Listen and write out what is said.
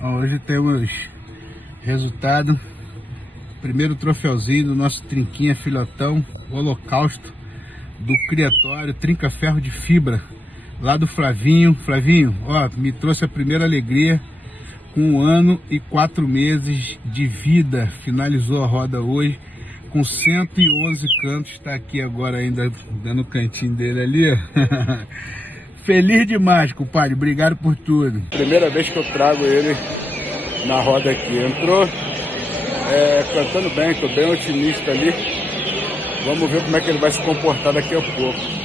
Hoje temos resultado, primeiro troféuzinho do nosso trinquinha filhotão, holocausto do criatório Trinca-Ferro de Fibra, lá do Flavinho. Flavinho, ó, me trouxe a primeira alegria com 1 ano e 4 meses de vida. Finalizou a roda hoje com 111 cantos, está aqui agora ainda dando o cantinho dele ali, ó. Feliz demais, compadre, obrigado por tudo. Primeira vez que eu trago ele na roda aqui. Entrou cantando bem, estou bem otimista ali. Vamos ver como é que ele vai se comportar daqui a pouco.